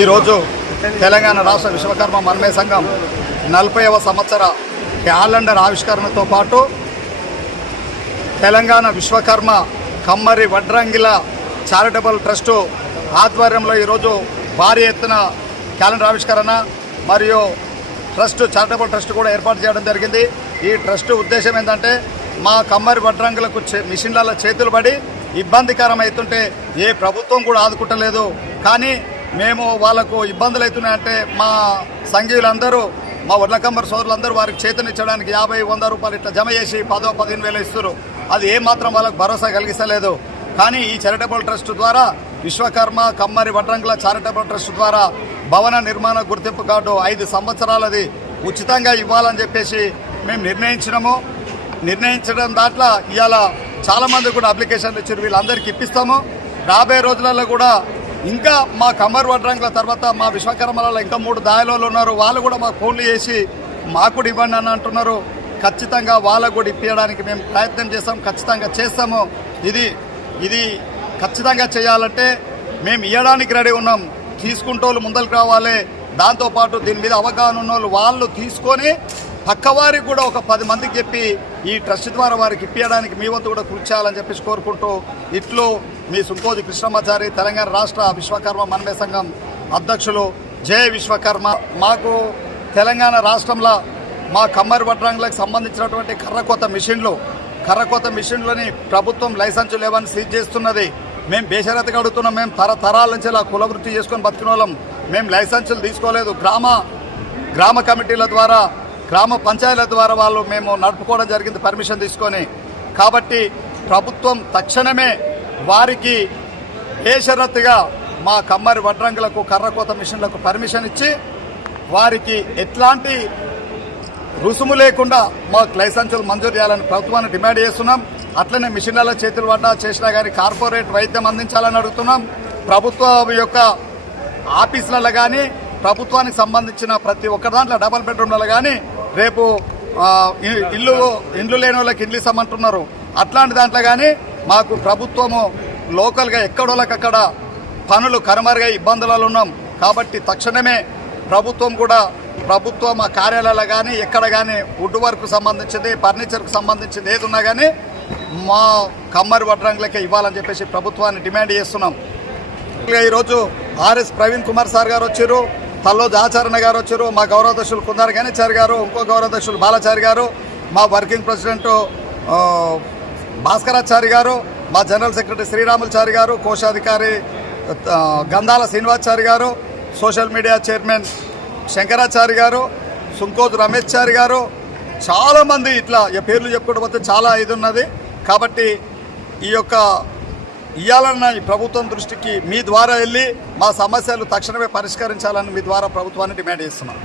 ఈరోజు తెలంగాణ రాష్ట్ర విశ్వకర్మ మన్మయ సంఘం నలభైవ సంవత్సర క్యాలెండర్ ఆవిష్కరణతో పాటు తెలంగాణ విశ్వకర్మ కమ్మరి వడ్రంగిల చారిటబుల్ ట్రస్టు ఆధ్వర్యంలో ఈరోజు భారీ ఎత్తున క్యాలెండర్ ఆవిష్కరణ మరియు ట్రస్ట్ చారిటబుల్ ట్రస్ట్ కూడా ఏర్పాటు చేయడం జరిగింది. ఈ ట్రస్ట్ ఉద్దేశం ఏంటంటే మా కమ్మరి వడ్రంగులకు చే మిషన్లలో చేతులు పడి ఇబ్బందికరం అవుతుంటే ఏ ప్రభుత్వం కూడా ఆదుకుంటలేదు. కానీ మేము వాళ్ళకు ఇబ్బందులు అవుతున్నాయంటే మా సంఘీయులందరూ మా వడ్లకమ్మరి సోదరులందరూ వారికి చేతనిచ్చడానికి యాభై వంద రూపాయలు ఇట్లా జమ చేసి పదో పదిహేను వేలు ఇస్తారు అది ఏమాత్రం వాళ్ళకు భరోసా కలిగిస్తలేదు. కానీ ఈ చారిటబుల్ ట్రస్ట్ ద్వారా విశ్వకర్మ కమ్మరి వడ్రంగుల చారిటబుల్ ట్రస్ట్ ద్వారా భవన నిర్మాణ గుర్తింపు కార్డు ఐదు సంవత్సరాలది ఉచితంగా ఇవ్వాలని చెప్పేసి మేము నిర్ణయించినాము. నిర్ణయించడం దాంట్లో ఇవాళ చాలామంది కూడా అప్లికేషన్లు ఇచ్చారు. వీళ్ళందరికీ ఇప్పిస్తాము. రాబోయే రోజులలో కూడా ఇంకా మా కమర్ వడ్రంగుల తర్వాత మా విశ్వకర్మలలో ఇంకా మూడు దాయలలో ఉన్నారు. వాళ్ళు కూడా మాకు ఫోన్లు చేసి మాకు కూడా ఇవ్వండి అని అంటున్నారు. ఖచ్చితంగా వాళ్ళకు కూడా ఇప్పించడానికి మేము ప్రయత్నం చేస్తాం ఖచ్చితంగా చేస్తాము. ఇది ఇది ఖచ్చితంగా చేయాలంటే మేము ఇవ్వడానికి రెడీ ఉన్నాం. తీసుకుంటోళ్ళు ముందరికి రావాలి. దాంతోపాటు దీని మీద అవగాహన ఉన్న వాళ్ళు వాళ్ళు తీసుకొని పక్కవారికి కూడా ఒక పది మందికి చెప్పి ఈ ట్రస్ట్ ద్వారా వారికి ఇప్పించడానికి మీ వంతు కూడా కృషి చేయాలని చెప్పేసి కోరుకుంటూ ఇట్లు మీ సుంకోజి కృష్ణమాచారి తెలంగాణ రాష్ట్ర విశ్వకర్మ మనమే సంఘం అధ్యక్షులు జయ విశ్వకర్మ. మాకు తెలంగాణ రాష్ట్రంలో మా కమ్మరి వడ్రంగులకు సంబంధించినటువంటి కర్రకోత మిషన్లు కర్రకోత మిషన్లని ప్రభుత్వం లైసెన్సు లేవని సీజ్ చేస్తున్నది. మేము బేషరతగా అడుగుతున్నాం మేము తరతరాల నుంచి ఇలా కులవృత్తి చేసుకొని బతికిన వాళ్ళం మేము లైసెన్సులు తీసుకోలేదు. గ్రామ గ్రామ కమిటీల ద్వారా గ్రామ పంచాయతీల ద్వారా వాళ్ళు మేము నడుపుకోవడం జరిగింది పర్మిషన్ తీసుకొని. కాబట్టి ప్రభుత్వం తక్షణమే వారికి బేషరత్తుగా మా కమ్మరి వడ్రంగులకు కర్రకోత మిషన్లకు పర్మిషన్ ఇచ్చి వారికి ఎట్లాంటి రుసుము లేకుండా మాకు లైసెన్సులు మంజూరు చేయాలని ప్రభుత్వాన్ని డిమాండ్ చేస్తున్నాం. అట్లనే మిషన్లలో చేతులు పడ్డా చేసినా కానీ కార్పొరేట్ వైద్యం అందించాలని అడుగుతున్నాం. ప్రభుత్వ యొక్క ఆఫీసులలో కానీ ప్రభుత్వానికి సంబంధించిన ప్రతి ఒక్క దాంట్లో డబల్ బెడ్రూమ్లలో కానీ రేపు ఇల్లు ఇండ్లు లేని వాళ్ళకి ఇండ్లు ఇస్తామంటున్నారు. అట్లాంటి దాంట్లో కానీ మాకు ప్రభుత్వము లోకల్గా ఎక్కడోళ్ళకక్కడ పనులు కనుమరుగా ఇబ్బందులలో ఉన్నాం. కాబట్టి తక్షణమే ప్రభుత్వం కూడా ప్రభుత్వం ఆ కార్యాలయాలు కానీ ఎక్కడ కానీ వుడ్ వర్క్ సంబంధించింది ఫర్నిచర్కు సంబంధించింది ఏది ఉన్నా కానీ మా కమ్మరి వడ్రంగులకే ఇవ్వాలని చెప్పేసి ప్రభుత్వాన్ని డిమాండ్ చేస్తున్నాం. ఈరోజు ఆర్ఎస్ ప్రవీణ్ కుమార్ సార్ గారు వచ్చారు. తల్లోజు ఆచార్య గారు వచ్చారు మా గౌరవదక్షులు కుందారు గణేచారి గారు ఇంకో గౌరవదక్షులు బాలాచారి గారు మా వర్కింగ్ ప్రెసిడెంట్ భాస్కరాచారి గారు మా జనరల్ సెక్రటరీ శ్రీరాములచారి గారు కోశాధికారి గంధాల శ్రీనివాచారి గారు సోషల్ మీడియా చైర్మన్ శంకరాచారి గారు సుంకోజు రమేష్ చారి గారు చాలామంది ఇట్లా పేర్లు చెప్పుకుంటూ పోతే చాలా ఇది ఉన్నది. కాబట్టి ఈ యొక్క ఇవ్వాలన్న ఈ ప్రభుత్వం దృష్టికి మీ ద్వారా వెళ్ళి మా సమస్యలు తక్షణమే పరిష్కరించాలని మీ ద్వారా ప్రభుత్వాన్ని డిమాండ్ చేస్తున్నాం.